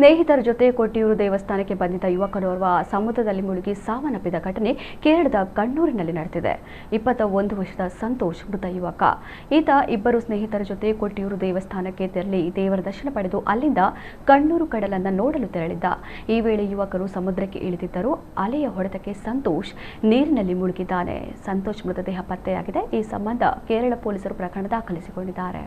ಸ್ನೇಹಿತರ ಜೊತೆ ಕೊಟ್ಟಿಯೂರು ದೇವಸ್ಥಾನಕ್ಕೆ ಬಂದಿದ್ದ ಯುವಕನೋರ್ವ ಸಮುದ್ರದಲ್ಲಿ ಮುಳುಗಿ ಸಾವನ್ನಪ್ಪಿದ ಘಟನೆ ಕೇರಳದ ಕಣ್ಣೂರಿನಲ್ಲಿ ನಡೆದಿದೆ. 21 ವರ್ಷದ ಸಂತೋಷ್ ಮೃತ ಯುವಕ. ಈತ ಇಬ್ಬರು ಸ್ನೇಹಿತರ ಜೊತೆ ಕೊಟ್ಟಿಯೂರು ದೇವಸ್ಥಾನಕ್ಕೆ ತೆರಳಿ ದೇವರ ದರ್ಶನ ಪಡೆದು ಅಲ್ಲಿಂದ ಕಣ್ಣೂರು ಕಡಲನ್ನು ನೋಡಲು ತೆರಳಿದ್ದ. ಈ ವೇಳೆ ಯುವಕರು ಸಮುದ್ರಕ್ಕೆ ಇಳಿದಿದ್ದರು. ಅಲೆಯ ಹೊಡೆತಕ್ಕೆ ಸಂತೋಷ್ ನೀರಿನಲ್ಲಿ ಮುಳುಗಿದ್ದಾನೆ. ಸಂತೋಷ್ ಮೃತದೇಹ ಪತ್ತೆಯಾಗಿದೆ. ಈ ಸಂಬಂಧ ಕೇರಳ ಪೊಲೀಸರು ಪ್ರಕರಣ ದಾಖಲಿಸಿಕೊಂಡಿದ್ದಾರೆ.